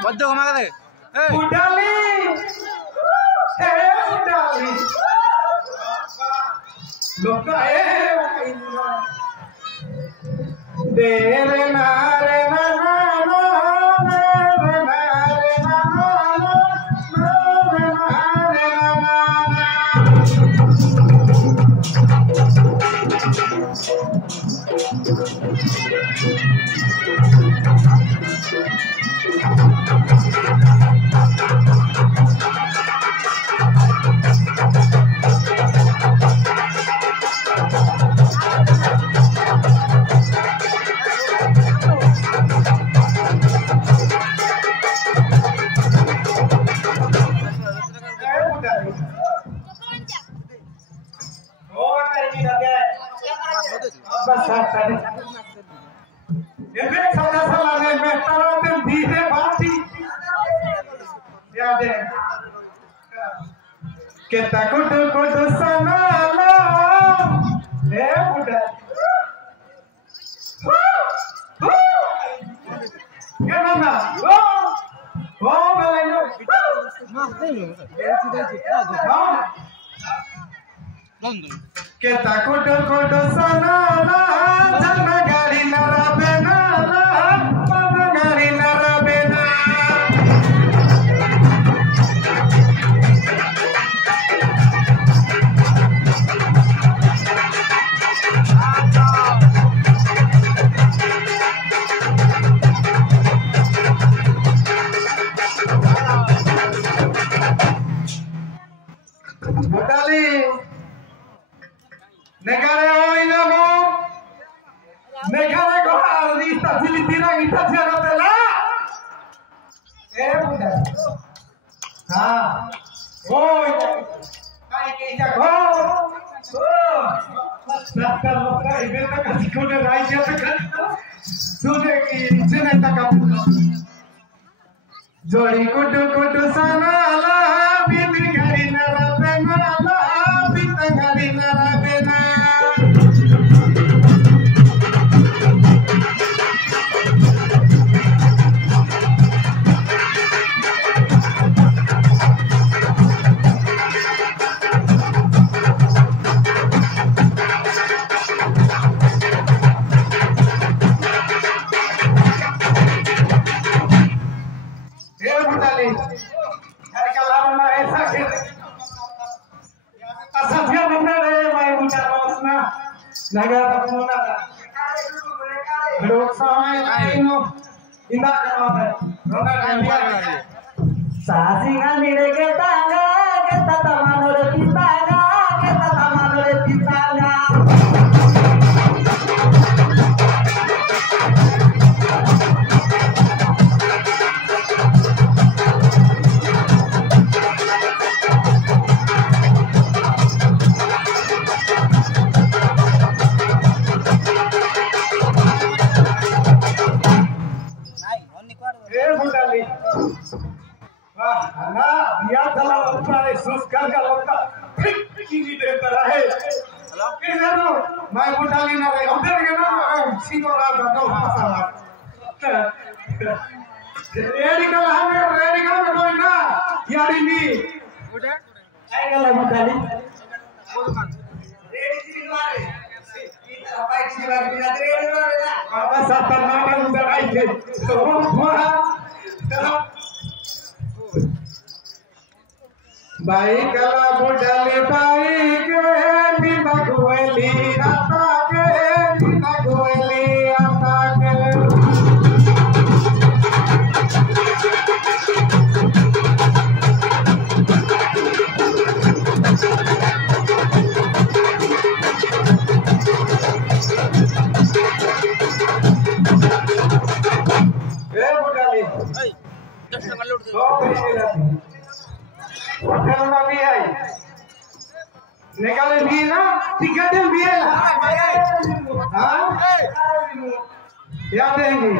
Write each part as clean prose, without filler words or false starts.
What the matter? Kita kudu sana la, budak. Gimana? Belajar. Kita kudu sana la, jangan gari narabena la, gari narabena. Budali, negara hoy namo, negara ko artista silitira kita siapa tela? Budali, hoy, kaya kita Saka loka ibe ta kasi ko na raja ta kan, sune ki jene ta ka jodi kudu sana la biti gari narabena la biti gari narabena. Negara pemuda, berusaha ini indah kenapa? Sasingan di deketanga, kita taman oleh pitanga, kita taman oleh pitanga. Dia dalam upaya suskan kalau tak ini dia है किधर हो मैं बुटाली ना रे उधर के ना सीधो रात का फसाला रेडिकल हमें रेडिकल में कोई ना यारी नी उधर आएगा ला बुटाली रेडी सिलवारे apa yang silat bila ready ना apa सातर नाटे उधर आई थे तो वो baik kalau budali baik kita kueli atake kita kueli atake सब बेचे जाती होटल में भी है निकाले भी ना टिकट भी है हाँ क्या देंगे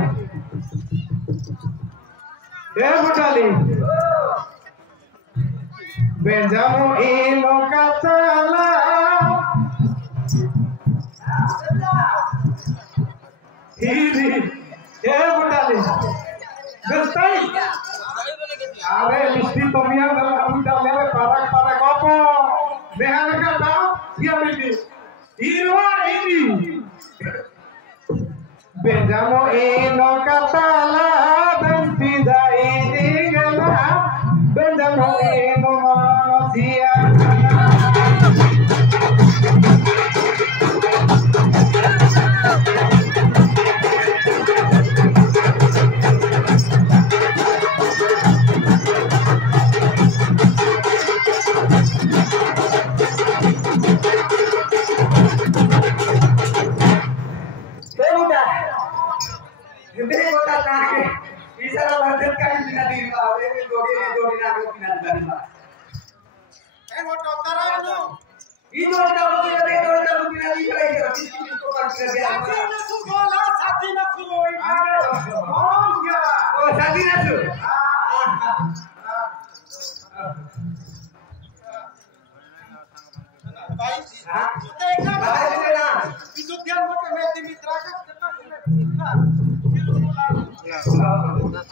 ये बुटाली बेजामो इनो कतला हिरी ये बुटाली बेस्ताई अरे मिस्टी पमिया वाला बुटा मेरे park apa dengan kata dia ini irwa ini bejamo ino katala dan tidak ini gala bejamo ino manusia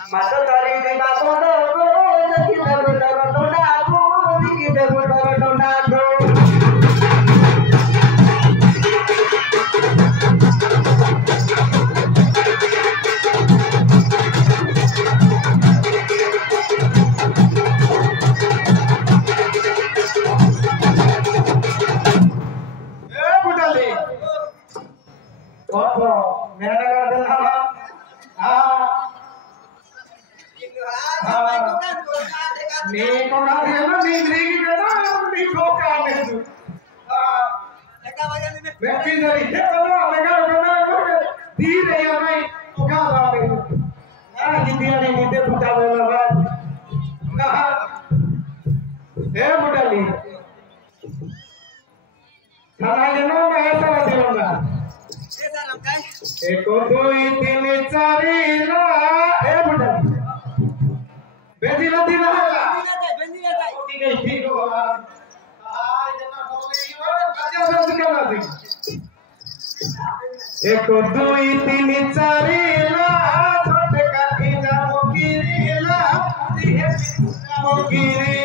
Masa dari kita foto, kita berdoa-doa, kita berdoa-doa. Budali, oh, mereka ada apa? Nih, kau nak dia mana nih kita nih kau kan itu. Berarti dari kita mereka di dia mai kau apa itu? Dia ni dia buta belawan. Budali. Karena jenuh mereka ada mana? Eko doi tini cari lah, budali. Benzina tina hala. Benzina jai. Tiga tiga orang. Jangan boleh ibarat kerja sesuatu lagi. Eko doi tini cari lah, sampai kaki jamu kiri lah, lihat jamu kiri.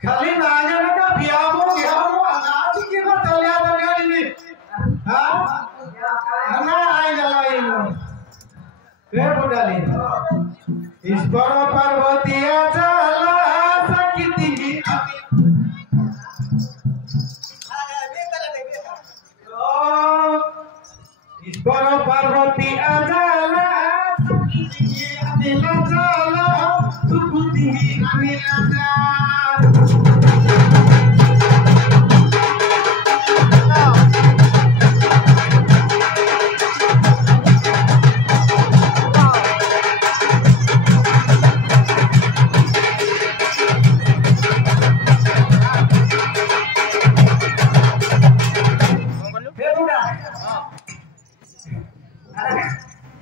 Kali nanya mereka biamu anak kita terlihat ini, anak aja lain. Budali, Isbara Parvati aja lah sakit tinggi hati. Isbara Parvati aja lah sakit tinggi hati lah tubuh tinggi amin aja.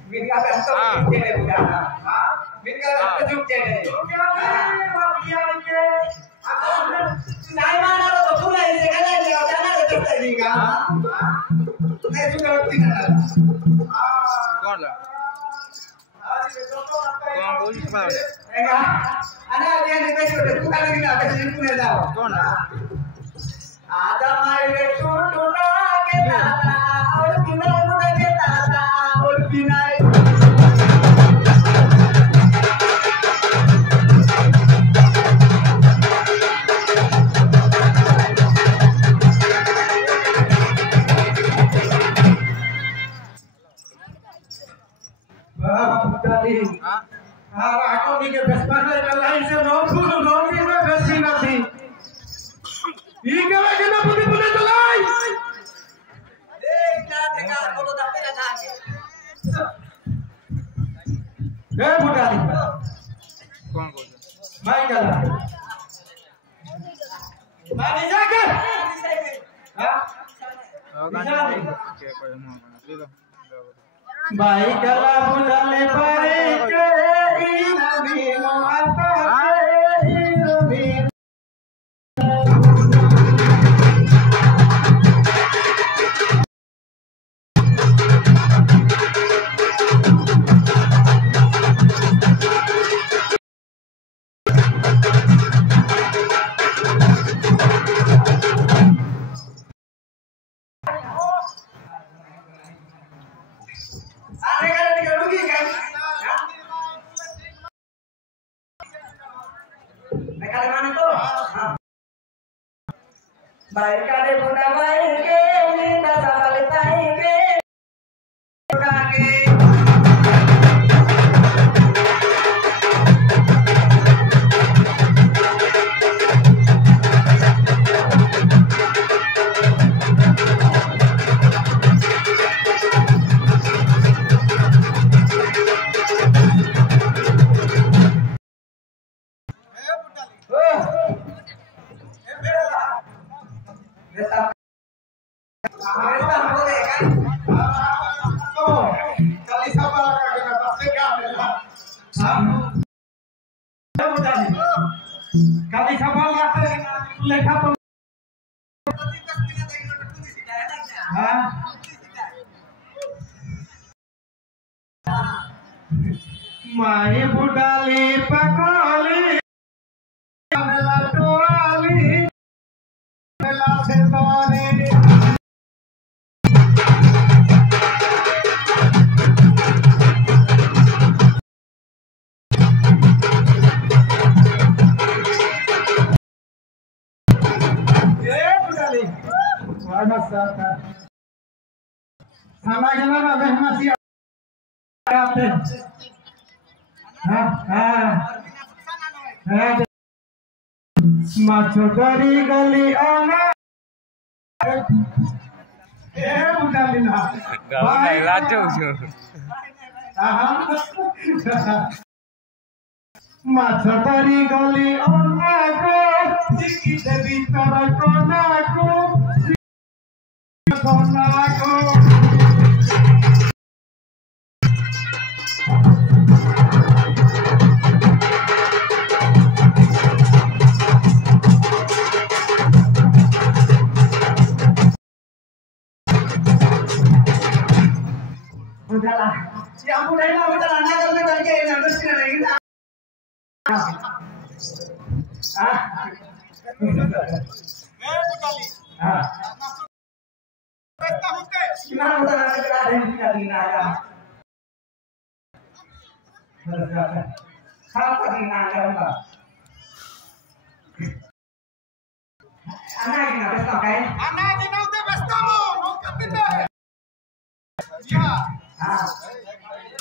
Minga besto jene bukan. Minga besto jene. Saya mana lo sudah ini kan dia jangan ada ini kan. Saya sudah tinggal. कौन ला कौन बोली कौन Enggak. Ada dia di Facebook itu kan lagi nak kasih punya tahu. कौन ला Ada maile tutu na kita और बिना मुझे kita और बिना हाँ aku ni ke besmana lain se no ni me besina thi Ika lagi na putih telai bukan कौन बोल baik kala mari jaga ha baik kala budale baik inabi mu'ata inabi baik kade bunda baik ke minta sabale baik ke Kali sabal lekha to Mai budali pakoli mela toali mela setore sama jangan ada masih ada macho dari gali ana bukan lina गाँव Lajo macho dari gali ana ko sikit bitar kona ko udahlah yang budaya udahlah nak kalau kita lagi yang terus kita lagi gimana udah kita ada yang tidak dinaya apa dinaya enggak anak ini pesta kayak anak ini udah pesta mau ketemu ya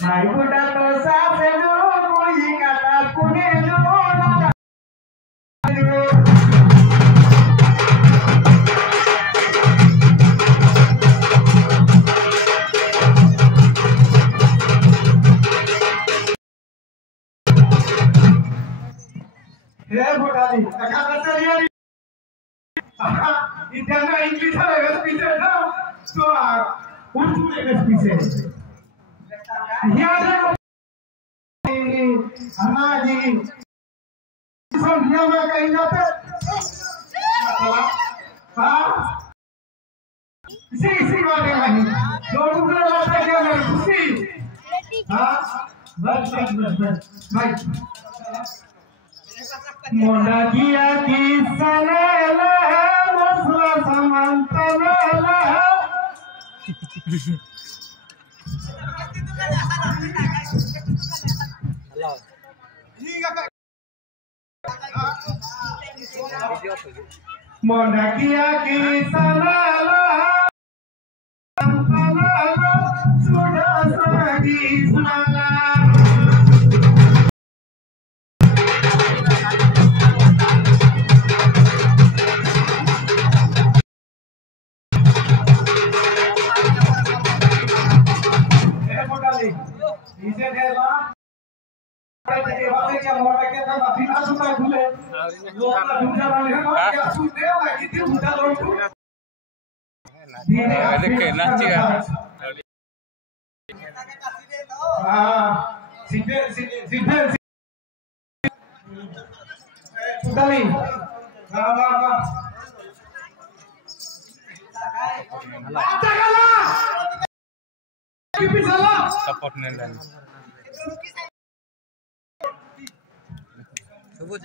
mai buta to sabe no koi kata pune no budali kakak kasariya इतना English है speech है ना तो उर्दू में speech है ह्या हमारी संख्या में कहीं ना पे हाँ इसी वाले में दो टुकड़े लाते क्या मेरी खुशी हाँ बस भाई मोड़ा किया कि सनेला है मसला समंतनेला है मोड़ा किया कि सनेला सुधा सगी सुनाला इसे देला ये बात है क्या मोड़ा के था अभी ना सुना खुले लोग का दूसरा वाले हैं क्या सुनते हैं ना कितने उठा लोग देखे नाचिया हां सीधे उठाली वाह वाह वाह आता गला किपी साला सपोर्ट नहीं लेना सबूत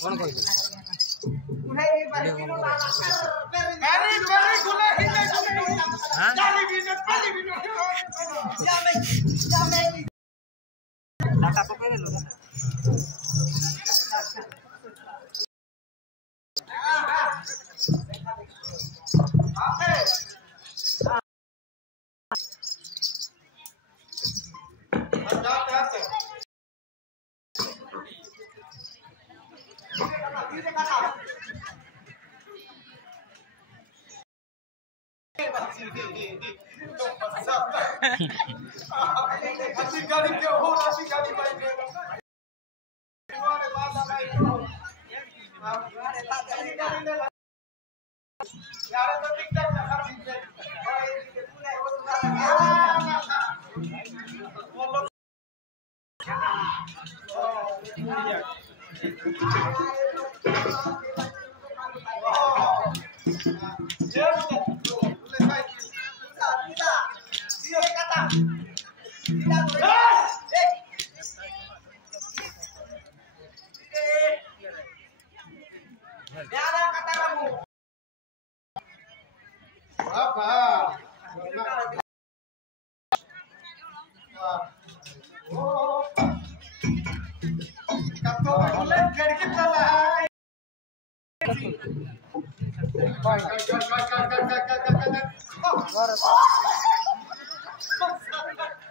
कौन कोई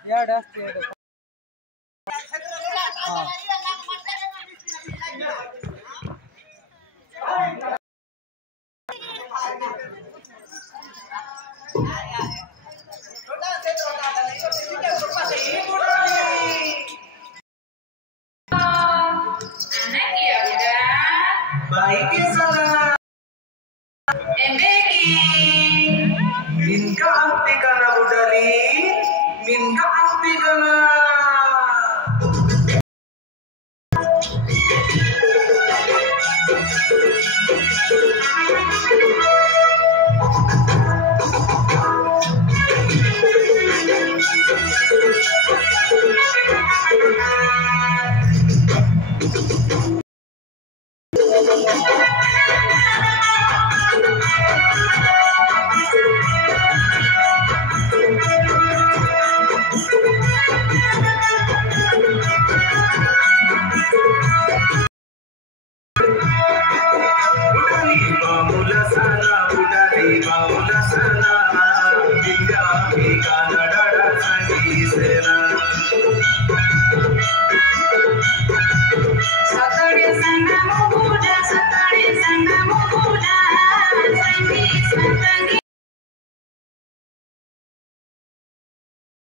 यार डास्ट यार baik sana minka anti kana budali minka anti kana Udali baula sana, dinda ki kana